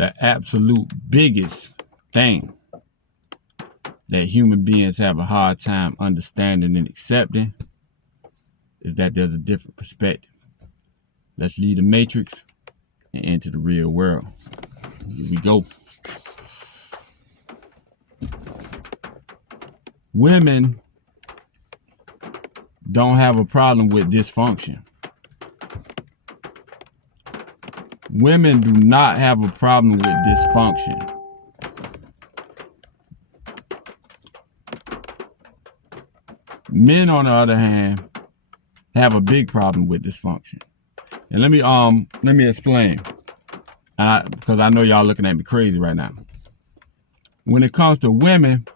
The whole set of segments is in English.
the absolute biggest thing that human beings have a hard time understanding and accepting is that there's a different perspective. Let's leave the matrix and enter the real world. Here we go. Women don't have a problem with dysfunction. Women do not have a problem with dysfunction. Men, on the other hand, have a big problem with dysfunction. And let me explain, because I know y'all looking at me crazy right now. When it comes to women,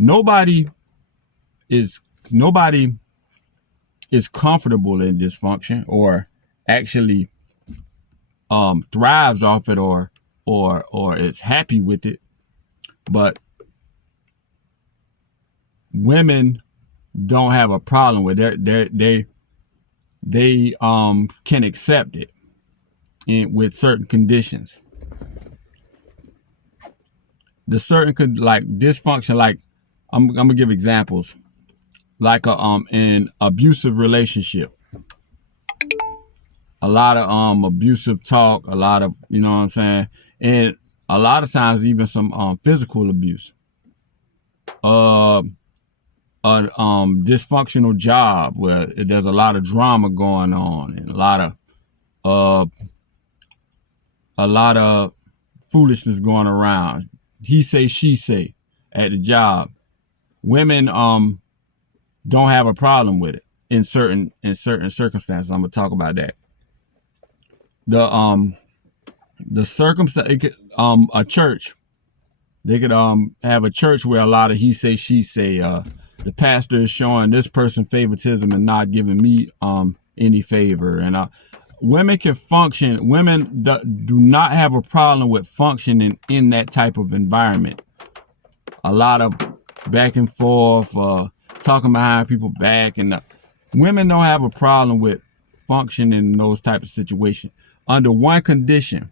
nobody is comfortable in dysfunction or actually thrives off it or is happy with it. But women don't have a problem with it. They can accept it with certain conditions. The certain like dysfunction, like I'm gonna give examples, like an abusive relationship, a lot of abusive talk, a lot of, you know what I'm saying, and a lot of times even some physical abuse. Dysfunctional job where there's a lot of drama going on and a lot of foolishness going around. He say, she say at the job. Women don't have a problem with it in certain circumstances. I'm gonna talk about that. The circumstance, a church, they could have a church where a lot of he say, she say. The pastor is showing this person favoritism and not giving me any favor. And women can function. Women do not have a problem with functioning in that type of environment. A lot of back and forth, talking behind people's back, and women don't have a problem with functioning in those type of situations under one condition,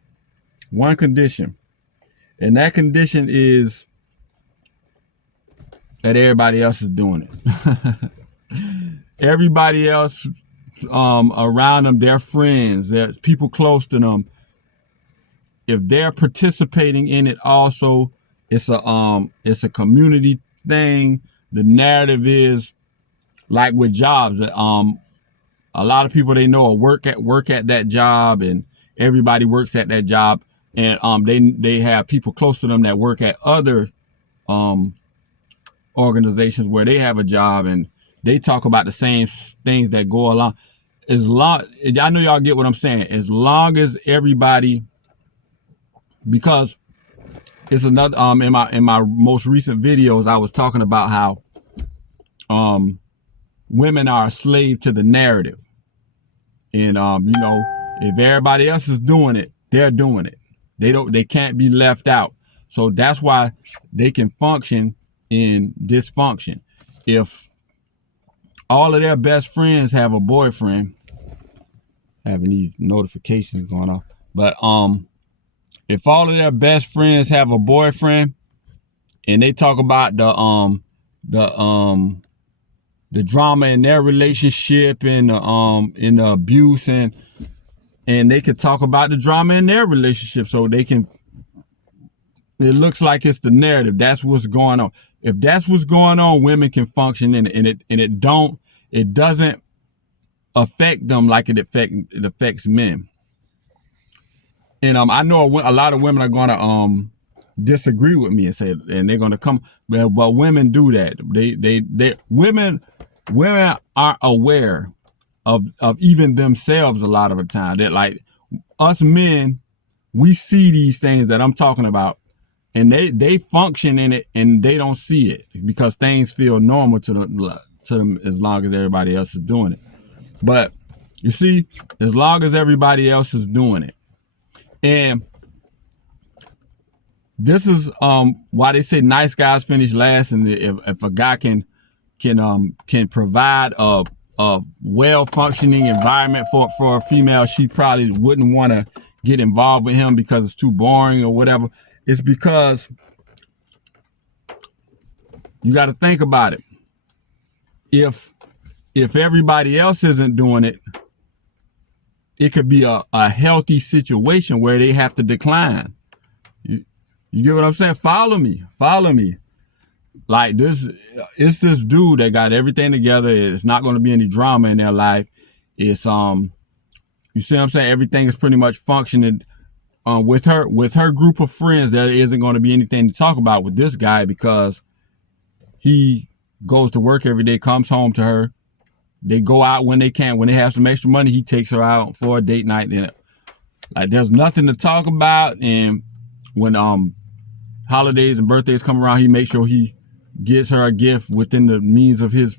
and that condition is that everybody else is doing it. Everybody else around them, their friends, there's people close to them. If they're participating in it also, it's a community thing. The narrative is like with jobs that a lot of people they know work at that job, and everybody works at that job, and they have people close to them that work at other organizations where they have a job, and they talk about the same things that go along. I know y'all get what I'm saying. As long as everybody, because it's another in my most recent videos, I was talking about how women are a slave to the narrative, and if everybody else is doing it, they're doing it. They can't be left out. So that's why they can function in dysfunction. If all of their best friends have a boyfriend, having these notifications going off, but if all of their best friends have a boyfriend and they talk about the drama in their relationship and the abuse, and they can talk about the drama in their relationship, so they can, it looks like it's the narrative. That's what's going on. If that's what's going on, women can function in it, and it doesn't affect them like it affects men. And I know a lot of women are gonna disagree with me and say, and they're gonna come, but women do that. Women aren't aware of even themselves a lot of the time. That, like, us men, we see these things that I'm talking about, and they function in it, and they don't see it because things feel normal to them as long as everybody else is doing it. But you see, as long as everybody else is doing it, and this is why they say nice guys finish last, and if a guy can provide a well functioning environment for a female, she probably wouldn't want to get involved with him because it's too boring or whatever. It's because you got to think about it. If everybody else isn't doing it, it could be a healthy situation where they have to decline. You get what I'm saying? Follow me. Like this, it's this dude that got everything together. It's not going to be any drama in their life. It's you see what I'm saying? Everything is pretty much functioning. With her group of friends, there isn't going to be anything to talk about with this guy because he goes to work every day, comes home to her. They go out when they can. When they have some extra money, he takes her out for a date night. And like, there's nothing to talk about. And when holidays and birthdays come around, he makes sure he gets her a gift within the means of his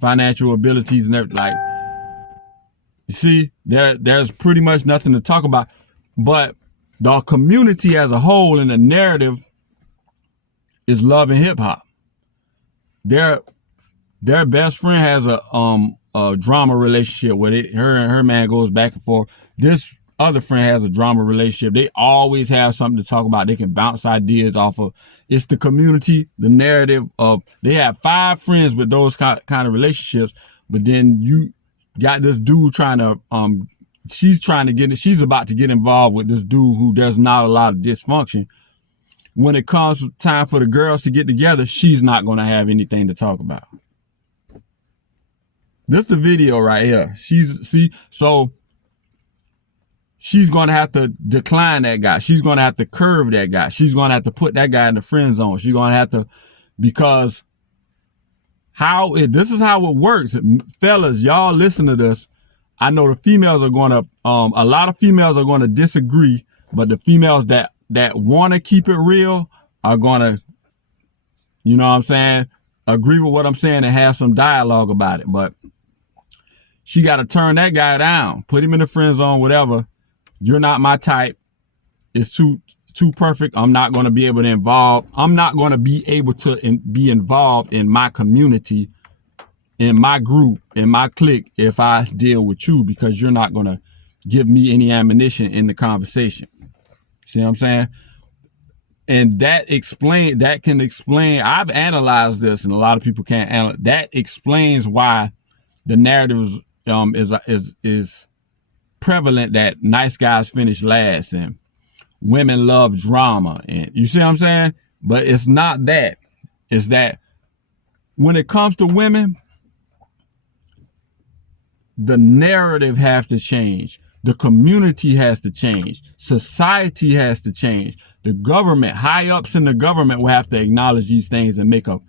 financial abilities and everything. Like, you see, there's pretty much nothing to talk about. But the community as a whole and the narrative is love and hip hop. Their best friend has a drama relationship with it. Her and her man goes back and forth. This other friend has a drama relationship. They always have something to talk about. They can bounce ideas off of. It's the community, the narrative of. They have 5 friends with those kind of relationships, but then you got this dude trying to she's about to get involved with this dude who there's not a lot of dysfunction. When it comes time for the girls to get together, she's not going to have anything to talk about. This is the video right here. So she's going to have to decline that guy. She's going to have to curve that guy. She's going to have to put that guy in the friend zone. She's going to have to, because this is how it works. Fellas, y'all listen to this. I know the females are going to, a lot of females are going to disagree, but the females that want to keep it real are going to, you know what I'm saying, agree with what I'm saying and have some dialogue about it. But she got to turn that guy down, put him in the friend zone, whatever. You're not my type. It's too perfect. I'm not going to be able to be involved in my community, in my group, in my clique, if I deal with you, because you're not going to give me any ammunition in the conversation. See what I'm saying? And that can explain, I've analyzed this, and a lot of people can't analyze. That explains why the narrative is prevalent that nice guys finish last and women love drama. And you see what I'm saying? But it's not that. It's that when it comes to women, the narrative has to change. The community has to change. Society has to change. The government, high ups in the government, will have to acknowledge these things and make a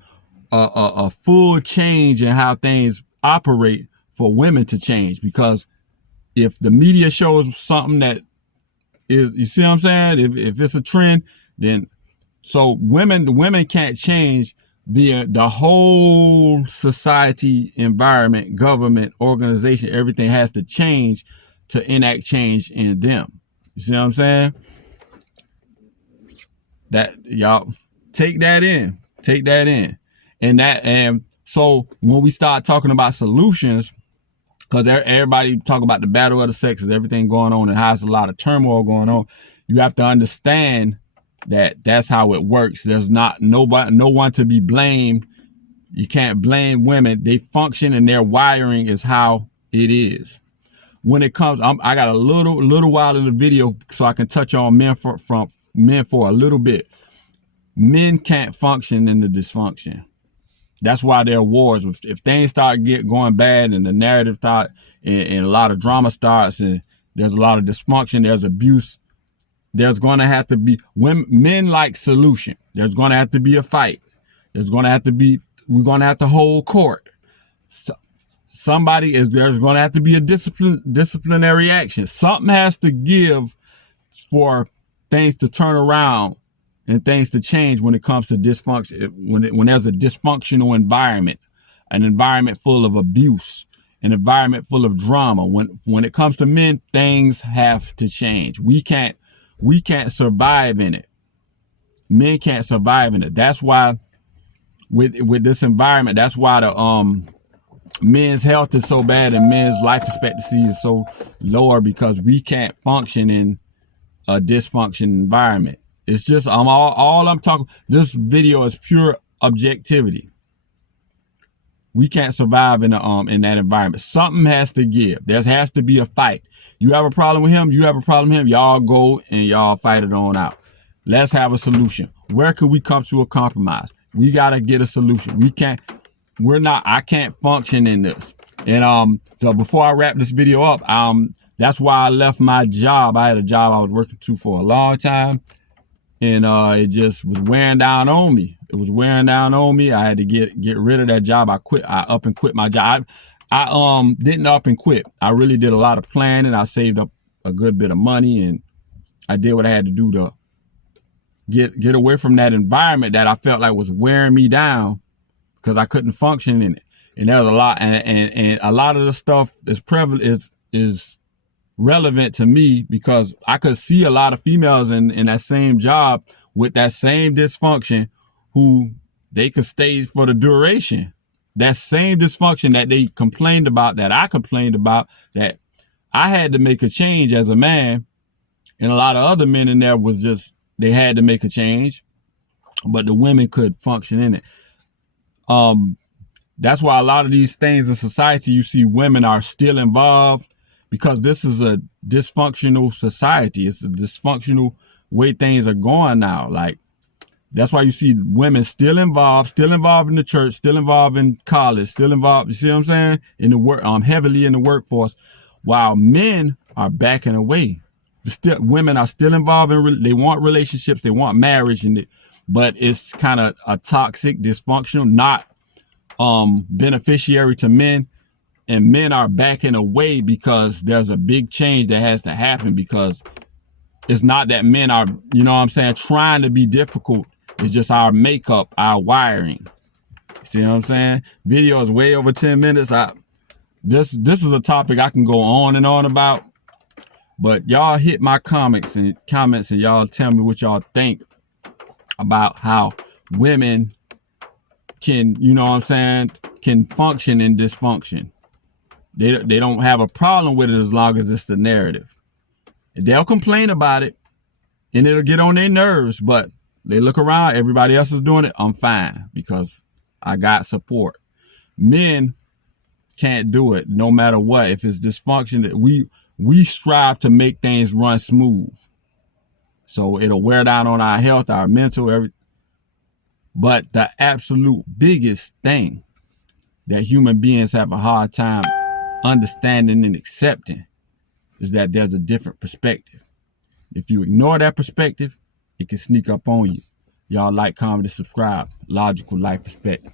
full change in how things operate for women to change. Because if the media shows something that is, you see what I'm saying? If it's a trend, then so the women can't change. The whole society, environment, government, organization, everything has to change to enact change in them. You see what I'm saying? That, y'all take that in. And so when we start talking about solutions, because everybody talk about the battle of the sexes, everything going on, and how there's a lot of turmoil going on, you have to understand that that's how it works. There's no one to be blamed. You can't blame women. They function and their wiring is how it is. When it comes, I got a little while in the video so I can touch on men for a little bit. Men can't function in the dysfunction. That's why there are wars. If things start going bad and the narrative start and a lot of drama starts and there's a lot of dysfunction, there's abuse, there's going to have to be, when men like solution, there's going to have to be a fight. We're going to have to hold court. There's going to have to be a disciplinary action. Something has to give for things to turn around and things to change when it comes to dysfunction. When there's a dysfunctional environment, an environment full of abuse, an environment full of drama. When it comes to men, things have to change. We can't survive in it. Men can't survive in it. That's why with this environment, that's why the men's health is so bad and men's life expectancy is so lower, because we can't function in a dysfunction environment. It's just all I'm talking. This video is pure objectivity. We can't survive in that environment. Something has to give. There has to be a fight. You have a problem with him, you have a problem with him, y'all go and y'all fight it on out. Let's have a solution. Where could we come to a compromise? We gotta get a solution. I can't function in this. And so before I wrap this video up, that's why I left my job. I had a job I was working to for a long time, and it just was wearing down on me. It was wearing down on me. I had to get rid of that job. I up and quit my job. I didn't up and quit. I really did a lot of planning. I saved up a good bit of money, and I did what I had to do to get away from that environment that I felt like was wearing me down, because I couldn't function in it. And there was a lot, and a lot of the stuff is prevalent, is relevant to me, because I could see a lot of females in that same job with that same dysfunction, who they could stay for the duration. That same dysfunction that they complained about, that I complained about, that I had to make a change as a man, and a lot of other men in there was just, they had to make a change, but the women could function in it. That's why a lot of these things in society, you see women are still involved, because this is a dysfunctional society. It's a dysfunctional way things are going now. Like, that's why you see women still involved in the church, still involved in college, still involved, you see what I'm saying, in the work, heavily in the workforce, while men are backing away. Women are still involved in, they want relationships, they want marriage, but it's kind of a toxic, dysfunctional, not beneficiary to men. And men are backing away because there's a big change that has to happen, because it's not that men are, you know what I'm saying, trying to be difficult. It's just our makeup, our wiring. See what I'm saying? Video is way over 10 minutes. This is a topic I can go on and on about, but y'all hit my comments and y'all tell me what y'all think about how women can, you know what I'm saying, can function in dysfunction. They don't have a problem with it as long as it's the narrative. And they'll complain about it, and it'll get on their nerves, but they look around, everybody else is doing it, I'm fine, because I got support. Men can't do it no matter what. If it's dysfunction, we strive to make things run smooth. So it'll wear down on our health, our mental, everything. But the absolute biggest thing that human beings have a hard time understanding and accepting is that there's a different perspective. If you ignore that perspective, it can sneak up on you. Y'all like, comment, and subscribe. Logical Life Perspective.